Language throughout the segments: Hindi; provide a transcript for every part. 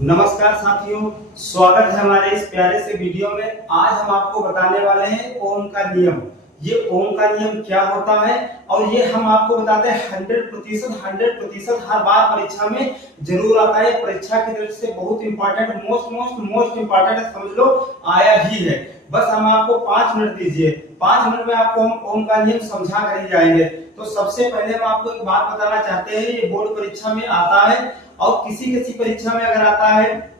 नमस्कार साथियों, स्वागत है हमारे इस प्यारे से वीडियो में। आज हम आपको बताने वाले हैं ओम का नियम। ये ओम का नियम क्या होता है और ये हम आपको बताते हैं 100% हर बार परीक्षा में जरूर आता है। परीक्षा की तरफ से बहुत इंपॉर्टेंट, मोस्ट इंपॉर्टेंट समझ लो आया ही है। बस हम आपको 5 मिनट दीजिए, 5 मिनट में आपको हम ओम का नियम समझा कर ही जाएंगे। तो सबसे पहले हम आपको एक बात बताना चाहते हैं, ये बोर्ड परीक्षा में आता है और किसी परीक्षा में अगर आता है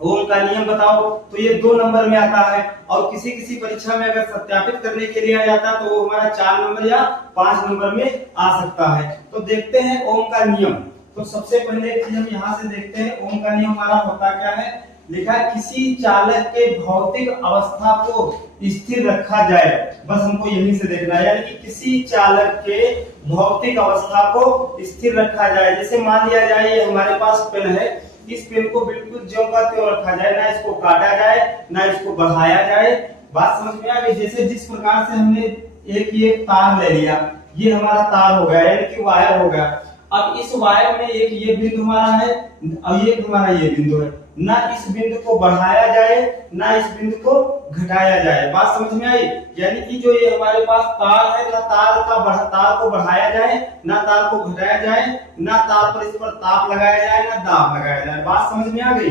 ओम का नियम बताओ तो ये 2 नंबर में आता है, और किसी परीक्षा में अगर सत्यापित करने के लिए आ जाता है तो वो हमारा 4 नंबर या 5 नंबर में आ सकता है। तो देखते हैं ओम का नियम। तो सबसे पहले एक चीज हम यहाँ से देखते हैं, ओम का नियम हमारा होता क्या है। लिखा है किसी चालक के भौतिक अवस्था को स्थिर रखा जाए। बस हमको यहीं से देखना है, यानी कि किसी चालक के भौतिक अवस्था को स्थिर रखा जाए। जैसे मान लिया जाए ये हमारे पास पेन है, इस पेन को बिल्कुल ज्यों का त्यों रखा जाए, ना इसको काटा जाए ना इसको बढ़ाया जाए। बात समझ में आ गई। जैसे जिस प्रकार से हमने एक तार ले लिया, ये हमारा तार हो गया यानी कि वायर हो गया। अब इस वायर में एक ये बिंदु हमारा है और ये हमारा ये बिंदु है, ना इस बिंदु को बढ़ाया जाए ना इस बिंदु को घटाया जाए। बात समझ में आई। यानी कि जो ये हमारे पास तार है, ना तार को बढ़ाया जाए ना तार को घटाया जाए, ना तार पर इस पर ताप लगाया जाए ना दाब लगाया जाए। बात समझ में आ गई,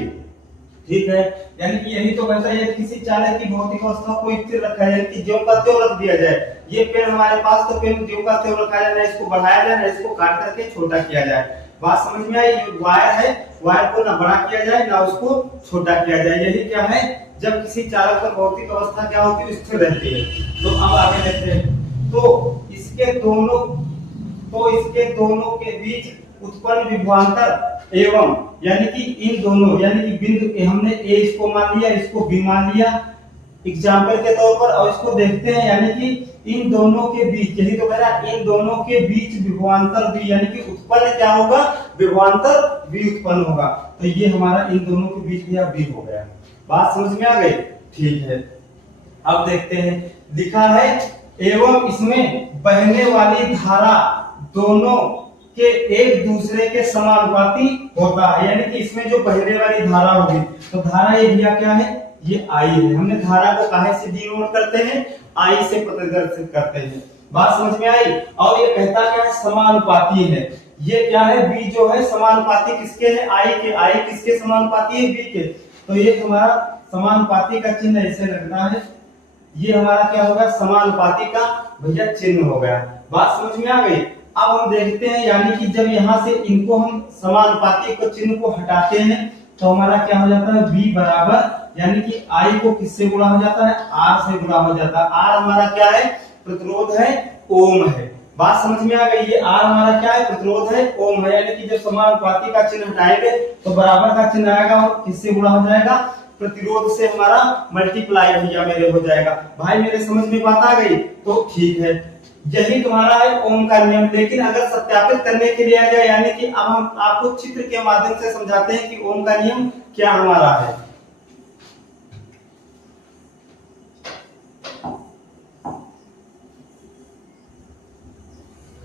ठीक है। यानी कि यही तो बनता है किसी चालक की भौतिक अवस्था को स्थिर रखा जाए कि ज्यों का त्यों रख दिया जाए। ये पेन हमारे पास, तो पेन ज्यों का त्यों रखा जाए, ना इसको बढ़ाया जाए ना इसको काट करके छोटा किया जाए। बात समझ में आई। ये वायर है, वायर को ना बड़ा किया जाए ना उसको छोटा किया जाए। यही क्या है, जब किसी चालक पर भौतिक अवस्था क्या होती है, स्थिर रहती है। तो अब आगे देखते हैं। तो इसके दोनों के बीच उत्पन्न विभवांतर एवं, यानी कि इन दोनों, यानी कि बिंदु हमने ए इसको मान लिया, इसको बी मान लिया एग्जाम्पल के तौर पर, और इसको देखते हैं यानी कि इन दोनों के बीच, यही तो कह रहा है, इन दोनों के बीच विभवांतर बी, यानी कि उत्पन्न क्या होगा, विभवांतर बी उत्पन्न होगा। तो ये हमारा इन दोनों के बीच में बी हो गया। बात समझ में आ गई, ठीक है। अब देखते हैं, लिखा है एवं इसमें बहने वाली धारा दोनों के एक दूसरे के समानुपाती होता है। यानी कि इसमें जो बहने वाली धारा होगी, तो धारा ये दिया क्या है, ये आई है। हमने धारा को काहे से डिनोट करते हैं, आई से प्रदर्शित करते हैं। बात समझ में आई। और ये कहता क्या है, समानुपाती है। ये क्या है, बी जो है समानुपाती किसके है, आई के। आई किसके समानुपाती है, बी के। तो ये हमारा समानुपाती का चिन्ह ऐसे लगना है। ये हमारा क्या होगा, समानुपाती का भैया चिन्ह हो गया। बात समझ में आ गई। अब हम देखते हैं, यानी कि जब यहाँ से इनको हम समानुपाती को चिन्ह को हटाते हैं तो हमारा क्या हो जाता है, v बराबर, यानी कि I को किससे गुणा हो जाता है, R से गुणा हो जाता है। R हमारा क्या है, प्रतिरोध है, ओम है। बात समझ में आ गई। ये R हमारा क्या है, प्रतिरोध है, ओम है। यानी कि जब समानुपाती का चिन्ह हटाएंगे तो बराबर का चिन्ह आएगा और किससे गुणा हो जाएगा, प्रतिरोध से हमारा मल्टीप्लाई भैया मेरे हो जाएगा। भाई मेरे समझ में बात आ गई, तो ठीक है। यही तुम्हारा है ओम का नियम। लेकिन अगर सत्यापित करने के लिए आ जाए, यानी कि अब हम आपको चित्र के माध्यम से समझाते हैं कि ओम का नियम क्या हमारा है।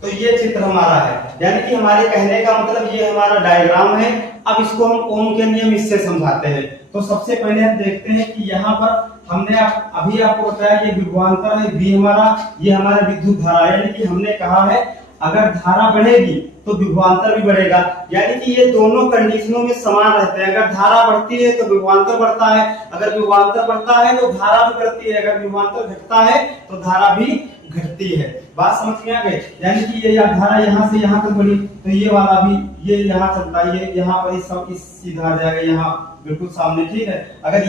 तो ये चित्र हमारा है, यानी कि हमारे कहने का मतलब ये हमारा डायग्राम है। अब इसको हम ओम के नियम इससे समझाते हैं। तो सबसे पहले हम देखते हैं कि यहाँ पर हमने अभी आपको बताया ये विभवांतर है बी हमारा, ये हमारा विद्युत धारा, यानी कि हमने कहा है अगर धारा बढ़ेगी तो विभवांतर भी बढ़ेगा। यानी कि ये दोनों कंडीशनों में समान रहते हैं। अगर धारा बढ़ती है तो विभवांतर बढ़ता है, अगर विभवांतर बढ़ता है तो धारा भी बढ़ती है, अगर विभवांतर घटता है तो धारा भी घटती है। बात समझ में आ गई। यानी कि ये धारा यहाँ से यहाँ तक बढ़ी तो ये वाला भी ये यहाँ चलता है, ये यहाँ पर इस सीधा आ जाएगा, यहाँ बिल्कुल सामने, ठीक है। अगर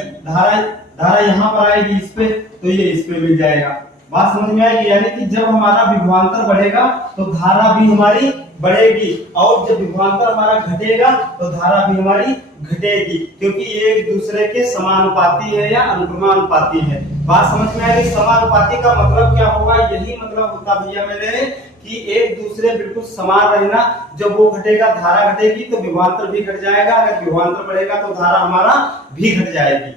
धारा यहाँ पर आएगी इस पे तो ये इस पे मिल जाएगा। बात समझ में आएगी। यानी कि जब हमारा विभवांतर बढ़ेगा तो धारा भी हमारी बढ़ेगी, और जब विभवांतर हमारा घटेगा तो धारा भी हमारी घटेगी, क्योंकि ये एक दूसरे के समानुपाती है या अनुक्रमानुपाती है। बात समझ में आएगी। समानुपाती का मतलब क्या होगा, यही मतलब होता भैया मेरे कि एक दूसरे बिल्कुल समान रहना। जब वो घटेगा धारा घटेगी तो विभवांतर भी घट जाएगा, अगर विभवांतर बढ़ेगा तो धारा हमारा भी घट जाएगी।